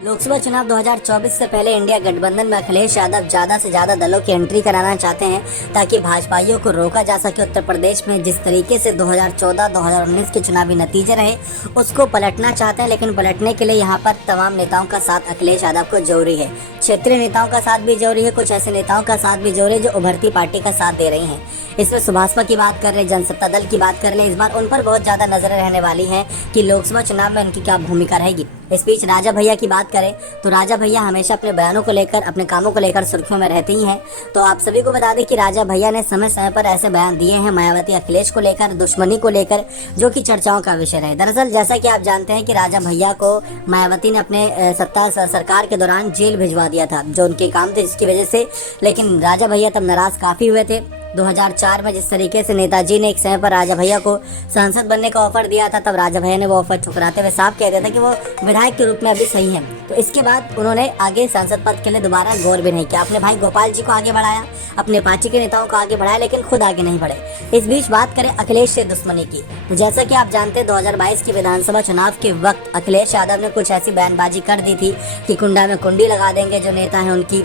लोकसभा चुनाव 2024 से पहले इंडिया गठबंधन में अखिलेश यादव ज्यादा से ज्यादा दलों की एंट्री कराना चाहते हैं ताकि भाजपाइयों को रोका जा सके। उत्तर प्रदेश में जिस तरीके से 2014-2019 के चुनावी नतीजे रहे उसको पलटना चाहते हैं, लेकिन पलटने के लिए यहाँ पर तमाम नेताओं का साथ अखिलेश यादव को जरूरी है। क्षेत्रीय नेताओं का साथ भी जरूरी है, कुछ ऐसे नेताओं का साथ भी जरूरी है जो उभरती पार्टी का साथ दे रही हैं। इसमें सुभाषपा की बात कर रहे, जनसत्ता दल की बात कर ले, इस बार उन पर बहुत ज्यादा नजरें रहने वाली हैं कि लोकसभा चुनाव में उनकी क्या भूमिका रहेगी। इस बीच राजा भैया की बात करें तो राजा भैया हमेशा अपने बयानों को लेकर, अपने कामों को लेकर सुर्खियों में रहते ही हैं। तो आप सभी को बता दें कि राजा भैया ने समय समय पर ऐसे बयान दिए हैं मायावती अखिलेश को लेकर, दुश्मनी को लेकर, जो कि चर्चाओं का विषय रहे। दरअसल जैसा कि आप जानते हैं कि राजा भैया को मायावती ने अपने सरकार के दौरान जेल भिजवा दिया था, जो उनके काम थे जिसकी वजह से। लेकिन राजा भैया तब नाराज काफी हुए थे। 2004 में जिस तरीके से नेताजी ने एक समय पर राजा भैया को सांसद बनने का ऑफर दिया था, तब राजा भैया ने वो ऑफर ठुकराते हुए साफ कह दिया था कि वो विधायक के रूप में अभी सही है। तो इसके बाद उन्होंने आगे सांसद पद के लिए दोबारा गौर भी नहीं किया। अपने भाई गोपाल जी को आगे बढ़ाया, अपने पार्टी के नेताओं को आगे बढ़ाया, लेकिन खुद आगे नहीं बढ़े। इस बीच बात करें अखिलेश से दुश्मनी की, तो जैसा कि आप जानते हैं 2022 के विधानसभा चुनाव के वक्त अखिलेश यादव ने कुछ ऐसी बयानबाजी कर दी थी कि कुंडा में कुंडी लगा देंगे जो नेता है उनकी।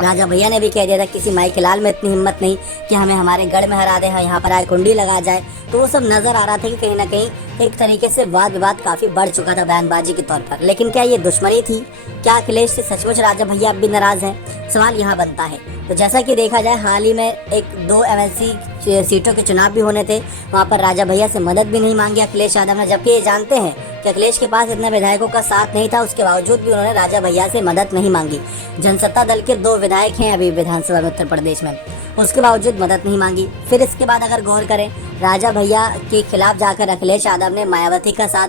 राजा भैया ने भी कह दिया था किसी माई के लाल में इतनी हिम्मत नहीं कि हमें हमारे गढ़ में हरा दे, यहाँ पर आए कुंडी लगा जाए। तो वो सब नजर आ रहा था कि कहीं ना कहीं एक तरीके से वाद विवाद काफी बढ़ चुका था बयानबाजी के तौर पर। लेकिन क्या ये दुश्मनी थी? क्या अखिलेश से सचमुच राजा भैया अब भी नाराज हैं? सवाल यहाँ बनता है। तो जैसा कि देखा जाए, हाल ही में 1-2 एमएलसी सीटों के चुनाव भी होने थे, वहाँ पर राजा भैया से मदद भी नहीं मांगी अखिलेश यादव ने, जबकि ये जानते हैं कि अखिलेश के पास इतने विधायकों का साथ नहीं था। उसके बावजूद भी उन्होंने राजा भैया से मदद नहीं मांगी। जनसत्ता दल के 2 विधायक हैं अभी विधानसभा में उत्तर प्रदेश में, उसके बावजूद मदद नहीं मांगी। फिर इसके बाद अगर गौर करें, राजा भैया के खिलाफ जाकर अखिलेश यादव ने मायावती का साथ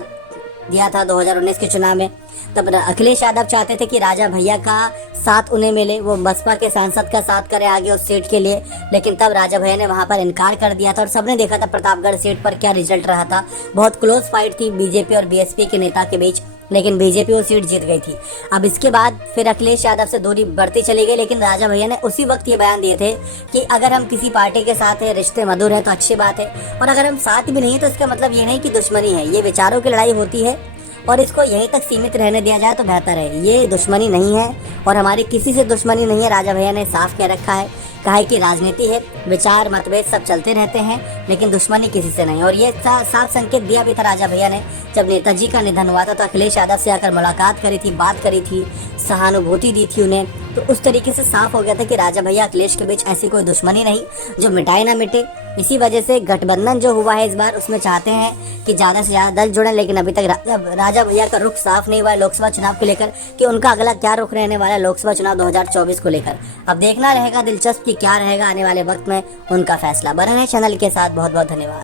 दिया था 2019 के चुनाव में। तब अखिलेश यादव चाहते थे कि राजा भैया का साथ उन्हें मिले, वो बसपा के सांसद का साथ करे आगे उस सीट के लिए। लेकिन तब राजा भैया ने वहां पर इनकार कर दिया था और सबने देखा था प्रतापगढ़ सीट पर क्या रिजल्ट रहा था। बहुत क्लोज फाइट थी बीजेपी और बीएसपी के नेता के बीच, लेकिन बीजेपी वो सीट जीत गई थी। अब इसके बाद फिर अखिलेश यादव से दूरी बढ़ती चली गई, लेकिन राजा भैया ने उसी वक्त ये बयान दिए थे कि अगर हम किसी पार्टी के साथ है, रिश्ते मधुर है तो अच्छी बात है, और अगर हम साथ भी नहीं है तो इसका मतलब ये नहीं कि दुश्मनी है। ये विचारों की लड़ाई होती है और इसको यहीं तक सीमित रहने दिया जाए तो बेहतर है। ये दुश्मनी नहीं है और हमारी किसी से दुश्मनी नहीं है। राजा भैया ने साफ कह रखा है, कहा है कि राजनीति है, विचार मतभेद सब चलते रहते हैं, लेकिन दुश्मनी किसी से नहीं। और ये साफ संकेत दिया भी था राजा भैया ने जब नेताजी का निधन हुआ था, तो अखिलेश यादव से आकर मुलाकात करी थी, बात करी थी, सहानुभूति दी थी उन्हें। तो उस तरीके से साफ हो गया था कि राजा भैया अखिलेश के बीच ऐसी कोई दुश्मनी नहीं जो मिटाए ना मिटे। इसी वजह से गठबंधन जो हुआ है इस बार, उसमें चाहते हैं कि ज्यादा से ज्यादा दल जुड़े, लेकिन अभी तक राजा भैया का रुख साफ नहीं हुआ है लोकसभा चुनाव को लेकर कि उनका अगला क्या रुख रहने वाला है लोकसभा चुनाव 2024 को लेकर। अब देखना रहेगा दिलचस्प कि क्या रहेगा आने वाले वक्त में उनका फैसला। बने रहे चैनल के साथ। बहुत बहुत धन्यवाद।